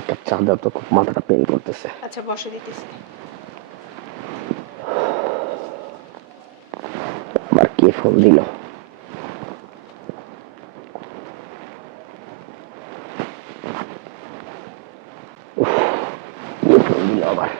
একটা চা দাও তো খুব মাথাটা পেন করতেছে। আচ্ছা বসে দিতেছি। আবার কে ফোন দিল উফ, কে ফোন দিল আবার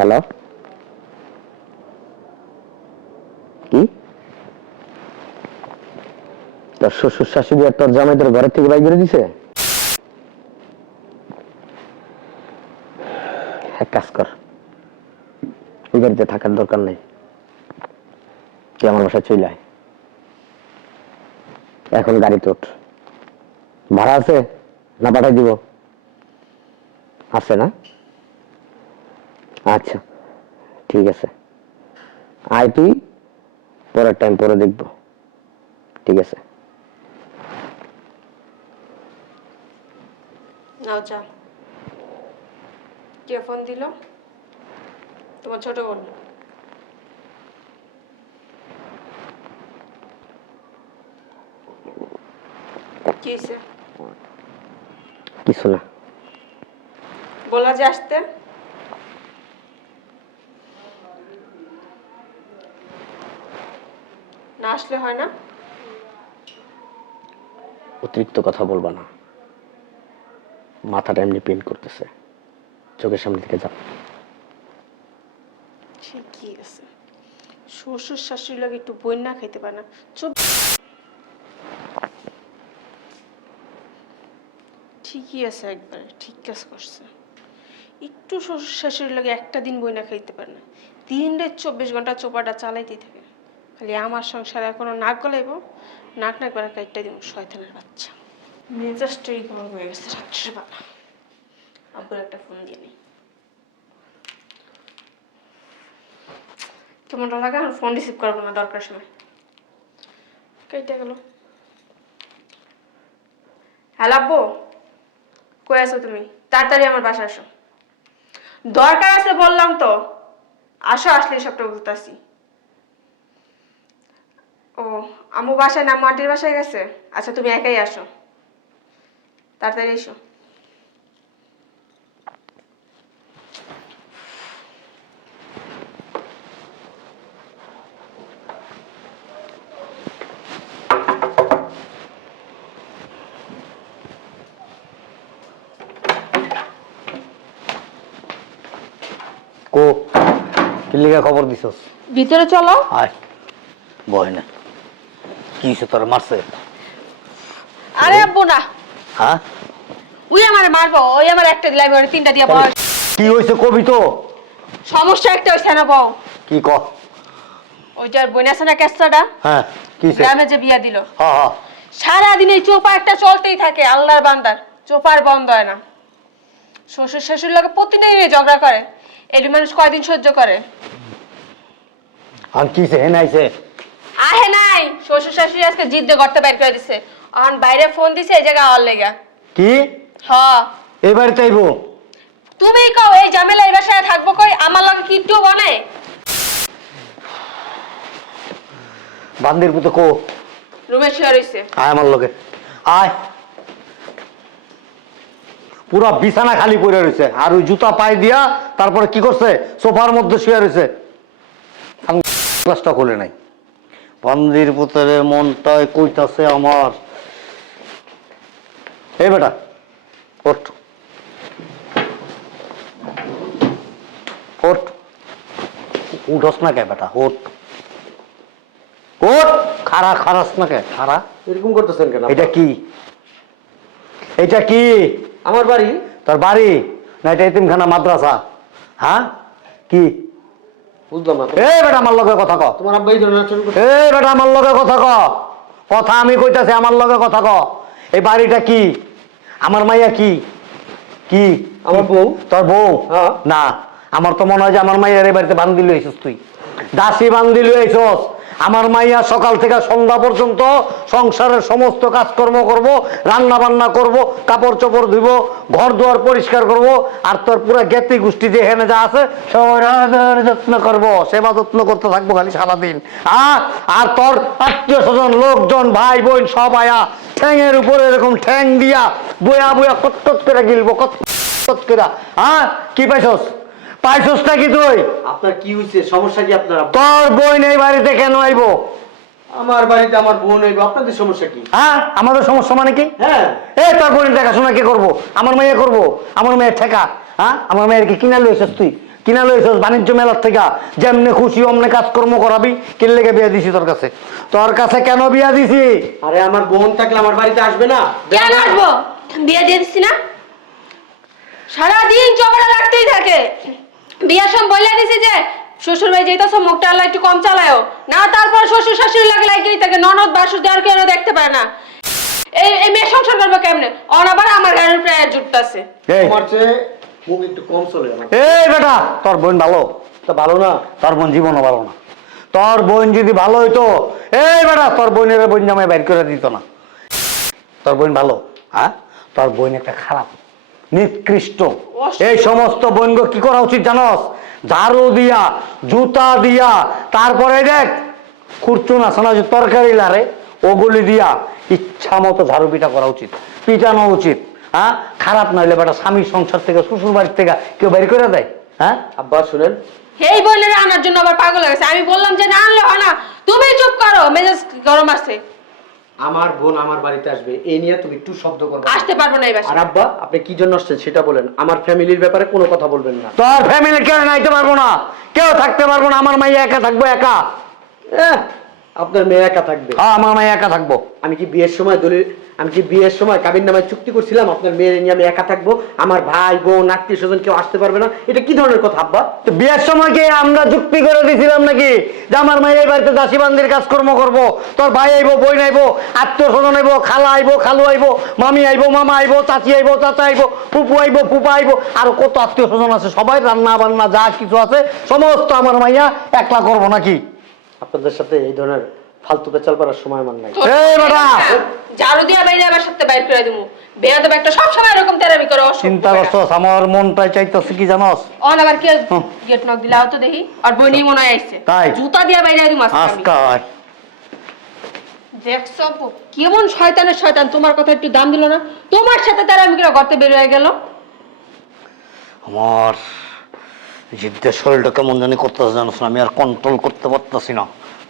হ্যালো কি? তোর শ্বশুর শাশুড়ি আর তোর জামাই তোর ঘরের থেকে করে দিছে? এক কাজ কর। ওই বাড়িতে থাকার দরকার নেই। তুই আমার বাসায় চলে আয়। এখন গাড়ি তোট ভাড়া আছে না পাঠাই দিব? আছে না? আচ্ছা ঠিক আছে। আয় তুই পরের টাইম পরে দেখব। ঠিক আছে। নাও চা। কে ফোন দিল? তোমার ছোট বোন। কিছু না। বলা যে আসতে। না আসলে হয় না? অতিরিক্ত কথা বলবা না। মাথাটা এমনি পেন করতেছে। চোখের সামনে থেকে যা ঠিকই আছে। শ্বশুর শাশুড়ি লাগে একটু বই না খাইতে পারে না। চুপ ঠিকই আছে একবারে ঠিক কাজ করছে। একটু শ্বশুর শাশুড়ির লাগে একটা দিন বই না খাইতে পারে না। তিন রে চব্বিশ ঘণ্টা চোপাটা চালাইতেই থাকে। খালি আমার সংসারে এখনও নাক গলাইব? নাক নাক করে কাইটটা দিব শয়তানের বাচ্চা। মেজাজটাই গরম হয়ে গেছে। রাত্রেবেলা আব্বুর একটা ফোন দিয়ে নেই। কেমনটা লাগে আর ফোন রিসিভ করব না দরকার সময়। কেটে গেল। হ্যালো আব্বু কই আছো তুমি? তাড়াতাড়ি আমার বাসায় আসো। দরকার আছে বললাম তো। আসো আসলে সবটা বলতেছি। ও আমু বাসায় না আন্টির বাসায় গেছে? আচ্ছা তুমি একাই আসো। তাড়াতাড়ি এসো। কো খবর দিছস? ভিতরে চলো। আয় বয় না। কি হইছে তোর মারছে? আরে আব্বু না। হ্যাঁ? উই আমার মারবো ওই আমার একটা দিলাই ওর তিনটা দিয়ে বল। কি হইছে কবি তো? সমস্যা একটা হইছে না বউ। কি ক? ওইটার বোন আছে না কেসটাটা হ্যাঁ কি গ্রামে যে বিয়া দিল। হ্যাঁ হ্যাঁ সারাদিন এই চোপা একটা চলতেই থাকে আল্লাহর বান্দার। চোপার বন্ধ হয় না। শ্বশুর শাশুড়ির লোকে প্রতিদিনই ঝগড়া করে। এই মানুষ কয়দিন সহ্য করে? আর কি হইছে হেন আইছে আহে নাই। শ্বশুর শাশুড়ি আজকে জিদ্দ করতে বাইর করে দিছে। অন বাইরে ফোন দিছে এই জায়গা আওয়ার লেগা। কি? হ। এই বাড়িতে তুমি কও এই ঝামেলা এই বাসায় থাকব কই? আমার লগে কি একটু বনে? বান্দির পুতো কো। রুমে শুয়ে রইছে। আয় আমার লগে। আয়। পুরা বিছানা খালি পড়ে রয়েছে আর ওই জুতা পায়ে দিয়া তারপরে কি করছে? সোফার মধ্যে শুয়ে রয়েছে ক্লাসটা খুলে নাই। বান্দির পুতরে মনটায় কইতাছে আমার। এই বেটা ওঠ। ওঠ। উঠস না কে বেটা ওঠ। ওঠ খারা খারাস না কে খারা এরকম করতেছেন কেন এটা কি? এটা কি? আমার বাড়ি? তোর বাড়ি? না এটা এতিমখানা মাদ্রাসা। হ্যাঁ? কি? বুঝলাম না। এ বেটা আমার লগে কথা ক। তোমার আব্বা এই ধরনের আচরণ করছে এ বেটা আমার লগে কথা ক। কথা আমি কইতাছি আমার লগে কথা ক। এই বাড়িটা কি? আমার মাইয়া কি? কি? আমার বউ। তোর বউ? হ্যাঁ। না আমার তো মনে হয় যে আমার মাইয়ার এই বাড়িতে বান্দি হয়েছিস তুই। দাসী বান্দি লইছস আমার মাইয়া সকাল থেকে সন্ধ্যা পর্যন্ত সংসারের সমস্ত কাজকর্ম করব রান্না বান্না করব কাপড় চোপড় ধুব ঘর দুয়ার পরিষ্কার করব, আর তোর পুরো জ্ঞাতি গোষ্ঠী যেখানে যা আছে যত্ন করব, সেবা যত্ন করতে থাকব খালি সারাদিন। আ আর তোর আত্মীয় স্বজন লোকজন ভাই বোন সব আয়া ঠ্যাংয়ের উপরে এরকম ঠ্যাং দিয়া, বয়া বয়া কট করে গিলবো কট করে। হ্যাঁ কি পাইছস? পাইছসটা কি তুই? আপনার কি হয়েছে সমস্যা কি আপনার? তোর বোন এই বাড়িতে কেন আইবো? আমার বাড়িতে আমার বোন আপনাদের সমস্যা কি? হ্যাঁ আমাদের সমস্যা মানে কি? হ্যাঁ। এ তোর বোনের দেখাশোনা কে করব? আমার মেয়ে করব? আমার মেয়ের ঠেকা? হ্যাঁ? আমার মেয়ের কি কিনা লইছিস তুই? কিনা লইছিস বাণিজ্য মেলার থেকে? যেমনি খুশি অমনে কাজকর্ম করাবি? কিন লেগে বিয়া দিছি তোর কাছে? তোর কাছে কেন বিয়া দিছি? আরে আমার বোন থাকলে আমার বাড়িতে আসবে না? কেন আসব? বিয়ে দিয়ে দিচ্ছি না? সারাদিন চপাটা লাগতেই থাকে। বিয়ার সময় বলে দিছি যে শ্বশুর ভাই যেতেছ মুখটা আল্লাহ একটু কম চালায়ও। না তারপর শ্বশুর শাশুড়ি লাগে লাগেই থাকে ননদ বাসুর দেওয়ার কেউ দেখতে পারে না। এই এই মেয়ে সংসার করব কেমনে? অনাবার আমার গাড়ির প্রায় জুটতাছে। এই। তোমার চেয়ে মুখ একটু কম চলে আমার। এই বেটা তোর বোন ভালো? তা ভালো না তোর বোন জীবনও ভালো না। তোর বোন যদি ভালো হইতো এই বেটা তোর বোনের বোন জামাই বাইর করে দিত না। তোর বোন ভালো হ্যাঁ? তোর বোন একটা খারাপ। নিকৃষ্ট। এই সমস্ত বোনগো কি করা উচিত জানস? ঝাড়ু দিয়া জুতা দিয়া তারপরে দেখ খুরচুন আছে না তরকারি লারে ওগুলি দিয়া ইচ্ছা মতো ঝাড়ু পিটা করা উচিত পিটানো উচিত হ্যাঁ? খারাপ নইলে বেটা স্বামীর সংসার থেকে শ্বশুর বাড়ির থেকে কেউ বের করে দেয় হ্যাঁ? আব্বা শুনেন। এই বললে আনার জন্য আবার পাগল হয়ে গেছে। আমি বললাম যে না আনলে হয় না। তুমি চুপ করো মেজাজ গরম আছে। আমার বোন আমার বাড়িতে আসবে এই নিয়ে তুমি একটু শব্দ করবে। আসতে পারব না এবার আর আব্বা আপনি কি জন্য আসছেন সেটা বলেন। আমার ফ্যামিলির ব্যাপারে কোনো কথা বলবেন না। তোর ফ্যামিলি কেন নাইতে পারব না। কেউ থাকতে পারব না আমার মাইয়া একা থাকব একা। আপনার মেয়ে একা থাকবে। হ্যাঁ আমার মাইয়া একা থাকব। আমি কি বিয়ের সময় দলিল আমি কি বিয়ের সময় কাবিন নামায় চুক্তি করছিলাম? আপনার মেয়ে নিয়ে আমি একা থাকব? আমার ভাই বোন আত্মীয় স্বজন কেউ আসতে পারবে না? এটা কি ধরনের কথা আব্বা? তো বিয়ের সময় কি আমরা যুক্তি করে দিছিলাম নাকি? যে আমার মাইয়া এই বাড়িতে দাসী বান্দির কাজকর্ম করব তোর ভাই আইবো বোন আইবো আত্মীয় স্বজন আইবো খালা আইবো খালু আইবো মামি আইবো মামা আইবো চাচি আইবো চাচা আইবো পুপু আইবো পুপা আইবো আর কত আত্মীয় স্বজন আছে? সবাই রান্না বান্না যা কিছু আছে সমস্ত আমার মাইয়া একলা করব নাকি? আপনাদের সাথে এই ধরনের ফালতু পেচাল করার সময় আমার নাই। এই বেটা! ঝাড়ু দিয়া বাইরে আবার সাথে বাইর করে দিমু। বেয়াদব একটা সব সময় এরকম তেরামি করে অসভ্য চিন্তা। করছস আমার মনটাই চাইতেছে কি জানস? অন আবার কে গেট নক দিলাও তো দেখি। আর বইনি মনে আইছে। তাই? জুতা দিয়া বাইরে দিমু আজকে আমি। আজকাল দেখছ কেমন শয়তানের শয়তান? তোমার কথা একটু দাম দিল না? তোমার সাথে তারা আমি কিনা গর্তে বের হয়ে গেল। আমার জিদ্দের শরীরটা কেমন জানি করতেছে জানোস না আমি আর কন্ট্রোল করতে পারতেছি না।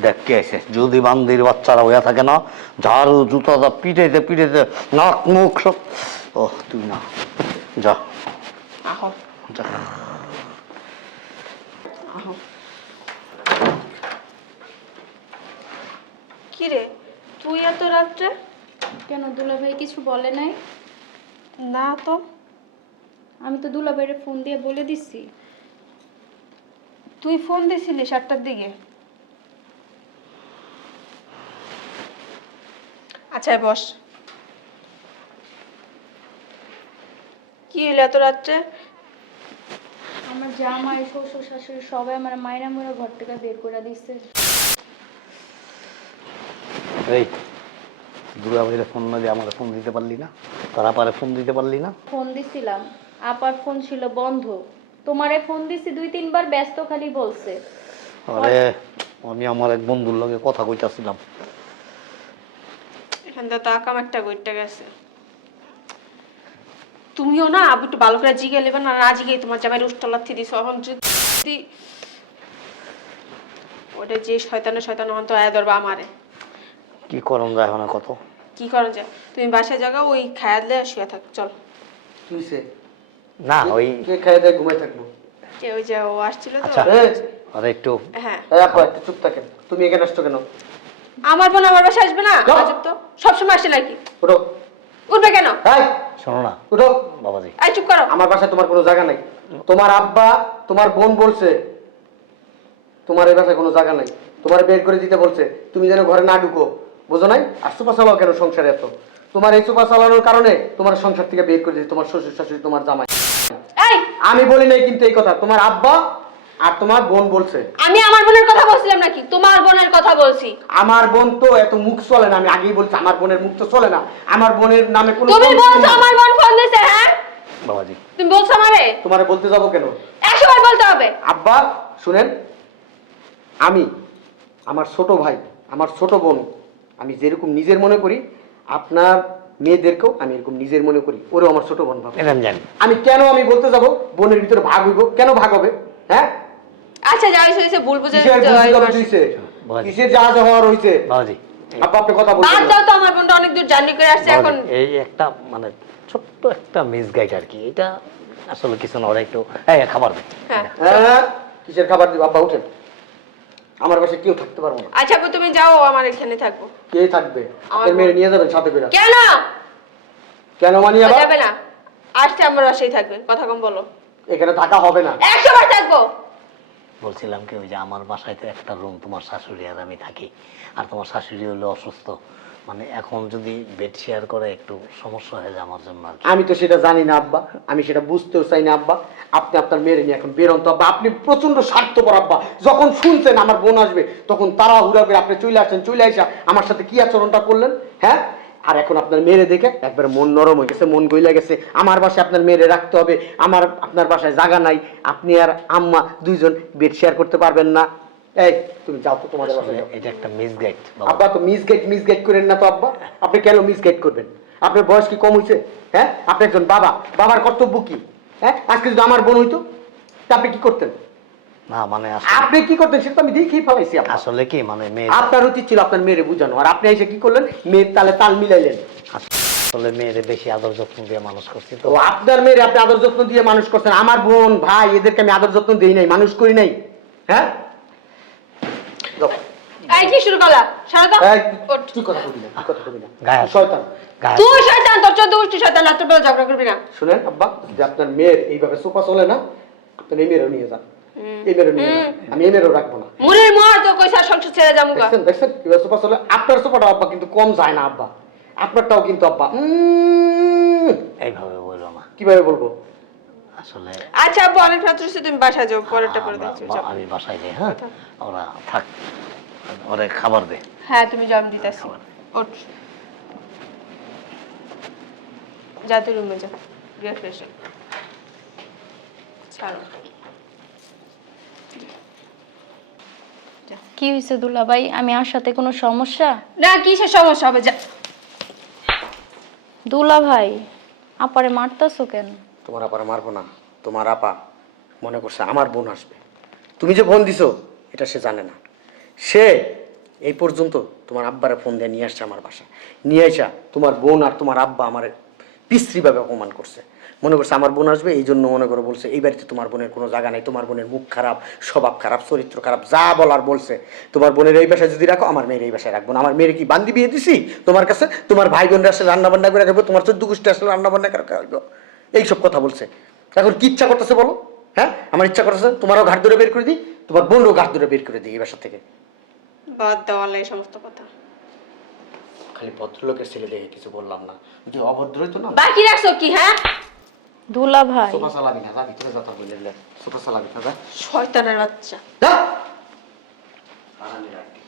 দেখ কে আছে যদি বান্দির বাচ্চারা হইয়া থাকে না ঝাড়ু জুতা দা পিটাইতে পিটাইতে নাক মুখ সব ও তুই না। যা। আহো। যা। আহো। কি রে তুই এত রাত্রে? কেন দুলাভাই কিছু বলে নাই? না তো। আমি তো দুলাভাইয়ের ফোন দিয়ে বলে দিছি। তুই ফোন দিছিলি সাতটার দিকে? আচ্ছা বস। কি হইল এত রাত্রে? আমার জামাই শ্বশুর শাশুড়ি সবাই আমার মায়েরা মোরা ঘর থেকে বের করে দিচ্ছে এই দুর্গা ফোন না দিয়ে আমার ফোন দিতে পারলি না? তারা পারে ফোন দিতে পারলি না? ফোন দিছিলাম। আপার ফোন ছিল বন্ধ। তোমারে ফোন দিছি দুই তিনবার ব্যস্ত খালি বলছে। আরে আমি আমার এক বন্ধুর লগে কথা কইতাছিলাম। এখান থেকে তো আকাম একটা গইটা গেছে। তুমিও না আবু একটু ভালো করে জিগে নেবে না না জিগে তোমার জামাই রুষ্টলাথি দিছো। এখন যদি ওটা যে শয়তানে শয়তান হন তো আয়া ধরবা আমারে। কি করম যায় এখন কত? কি করেন যায়? তুমি বাসায় জায়গা ওই খায়ালে শুয়ে থাক চল। তুইছে না ওই কে খাই দেয় ঘুমাই থাকব। কে ওই যে ও আসছিল তো? আচ্ছা আরে একটু হ্যাঁ। এই আপা একটু চুপ থাকেন। তুমি এখানে আসছো কেন? আমার বোন আমার বাসায় আসবে না? আজব তো সবসময় আসে নাকি? উঠো। উঠবে কেন? এই শোনো না উঠো। বাবাজি। আই চুপ করো। আমার বাসায় তোমার কোনো জায়গা নাই। তোমার আব্বা তোমার বোন বলছে তোমার এই বাসায় কোনো জায়গা নাই। তোমার বের করে দিতে বলছে তুমি যেন ঘরে না ঢুকো। বুঝো নাই? আর সুপা চালাও কেন সংসারে এত? তোমার এই সুপা চালানোর কারণে তোমার সংসার থেকে বের করে দিচ্ছে তোমার শ্বশুর শাশুড়ি তোমার জামাই। এই! আমি বলি নাই কিন্তু এই কথা তোমার আব্বা আর তোমার বোন বলছে। আমি আমার বোনের কথা বলছিলাম নাকি? তোমার বোনের কথা বলছি। আমার বোন তো এত মুখ চলে না আমি আগেই বলছি আমার বোনের মুখ তো চলে না। আমার বোনের নামে কোনো তুমি বলছো আমার বোন ফোন দিছে হ্যাঁ? বাবাজি। তুমি বলছো আমারে? তোমারে বলতে যাব কেন? একশো বার বলতে হবে। আব্বা শুনেন আমি আমার ছোট ভাই আমার ছোট বোন আমি যেরকম নিজের মনে করি আপনার মেয়েদেরকেও আমি এরকম নিজের মনে করি। ওরেও আমার ছোট বোন ভাবে আমি জানি। আমি কেন আমি বলতে যাব? বোনের ভিতরে ভাগ হইব। কেন ভাগ হবে? হ্যাঁ? আচ্ছা যা হয়েছে হয়েছে ভুল বুঝে কিসের হইছে? কিসের? যা যা হওয়ার হইছে? বাবাজি। আব্বা আপনি কথা বাদ বলছেন দাও তো আমার বোনটা অনেক দূর জার্নি করে আসছে এখন এই একটা মানে ছোট্ট একটা মিস গাইড আর কি। এটা আসলে কিছু না ওরা একটু এই খাবার দে। হ্যাঁ। হ্যাঁ কিসের খাবার দিব? আব্বা উঠেন। আমার বাসায় কেউ থাকতে পারব না। আচ্ছা আপু তুমি যাও আমার এখানে থাকব। কে থাকবে? আমার মেয়ে নিয়ে যাবেন সাথে করে। কেন? কেন মানি আবার? যাবে না। আসতে আমার বাসায় থাকবে কথা কম বলো। এখানে থাকা হবে না। একশো বার থাকব। বলছিলাম কি ওই যে আমার বাসায় তো একটা রুম তোমার শাশুড়ি আর আমি থাকি। আর তোমার শাশুড়ি হলো অসুস্থ। মানে এখন যদি বেড শেয়ার করে একটু সমস্যা হয়ে যায় আমার জন্য আমি তো সেটা জানি না, আব্বা। আমি সেটা বুঝতেও চাই না, আব্বা। আপনি আপনার মেয়ের নিয়ে এখন বেরোন তো, আব্বা। আপনি প্রচণ্ড স্বার্থপর, আব্বা। যখন শুনছেন আমার বোন আসবে, তখন তারা হুড়া আপনি চলে আসছেন চলে আসা আমার সাথে কি আচরণটা করলেন হ্যাঁ? আর এখন আপনার মেয়েরে দেখে একবার মন নরম হয়ে গেছে, মন গইলা গেছে। আমার বাসায় আপনার মেয়েরে রাখতে হবে। আমার, আপনার বাসায় জায়গা নাই। আপনি আর আম্মা দুইজন বেড শেয়ার করতে পারবেন না। এই তুমি যাও তো তোমাদের বাসায়। এটা একটা মিস গাইড আব্বা তো মিসগাইড মিসগাইড করেন না তো আব্বা? আপনি কেন মিসগাইড করবেন? আপনার বয়স কি কম হয়েছে হ্যাঁ? আপনি একজন বাবা। বাবার কর্তব্য কি? হ্যাঁ? আজকে যদি আমার বোন হইতো তা আপনি কি করতেন? না মানে আপনি কি করতেন? সেটা আমি দেখেই ফেলাইছি আসলে কি মানে মেয়ে আপনার উচিত ছিল আপনার মেয়েরে বুঝানো। আর আপনি এসে কি করলেন? মেয়ের তালে তাল মিলাইলেন। আসলে মেয়েরে বেশি আদর যত্ন দিয়ে মানুষ করছি তো। আপনার মেয়েরে আপনি আদর যত্ন দিয়ে মানুষ করছেন। আমার বোন ভাই এদেরকে আমি আদর যত্ন দিই নাই মানুষ করি নাই। হ্যাঁ। এই কি শুরু করলা? সারা দাও। এই, কথা কবি না কি কথা কবি না। শয়তান। তুই শয়তান তোর চোদ্দ উষ্টি শয়তান রাত্রে বেলা ঝগড়া করবি না। শুনেন আব্বা যে আপনার মেয়ের এইভাবে সোফা চলে না আপনার এই মেয়েরও নিয়ে যান। এই মেয়েরও নিয়ে যান। আমি এই মেয়েরও রাখব না। মুরের মর তো কই সংসার ছেড়ে যাব দেখছেন দেখছেন? কীভাবে সোফা চলে আপনার সোফাটা আব্বা কিন্তু কম যায় না আব্বা। আপনারটাও কিন্তু আব্বা এইভাবে বলল না কীভাবে বলব? আসলে আচ্ছা আপু অনেক রাত্রে তুমি বাসায় যাও পরেরটা পরে দেখছি আমি বাসায় যাই হ্যাঁ? ওরা থাক। ওরা খাবার দে। হ্যাঁ তুমি জম দিতেছি। ওঠ। যা তুই রুমে যা। গিয়ে ফ্রেশ ছাড়ো। কি হয়েছে দুলাভাই আমি আসাতে কোনো সমস্যা? না কিসের সমস্যা হবে? যা। দুলাভাই আপারে মারতাছো কেন? তোমার আপার মারবো না। তোমার আপা মনে করছে আমার বোন আসবে। তুমি যে বোন দিছো এটা সে জানে না। সে এই পর্যন্ত তোমার আব্বারে ফোন দিয়ে নিয়ে আসছে আমার বাসায়। নিয়ে আসা তোমার বোন আর তোমার আব্বা আমার পিস্ত্রিভাবে অপমান করছে। মনে করছে আমার বোন আসবে, এই জন্য মনে করে বলছে, এই বাড়িতে তোমার বোনের কোনো জায়গা নেই, তোমার বোনের মুখ খারাপ, স্বভাব খারাপ, চরিত্র খারাপ, যা বলার বলছে। তোমার বোনের এই বাসায় যদি রাখো, আমার মেয়ের এই বাসায় রাখব না। আমার মেয়ের কি বান্দি বিয়ে দিছি? তোমার কাছে তোমার ভাই বোনরা আসলে রান্না বান্না করে রাখব তোমার চোদ্দ গোষ্ঠী আসলে রান্না বান্না করে রাখব এইসব কথা বলছে। এখন কি ইচ্ছা করতেছে বলো? হ্যাঁ? আমার ইচ্ছা করতেছে তোমারও ঘাট ধরে বের করে দিই, তোমার বোনও ঘাট ধরে বের করে দিই এই বাসা থেকে। বাদ দেওয়া এই সমস্ত কথা। খালি ভদ্রলোকের ছেলে দেখে কিছু বললাম না। যদি অভদ্র হইতো না? বাকি রাখছো কি হ্যাঁ? দুলাভাই সোফা চালাবি না যা ভিতরে যা তার দিলে সোফা চালাবি না যা। শয়তানের বাচ্চা। যা আরামে রাখবি।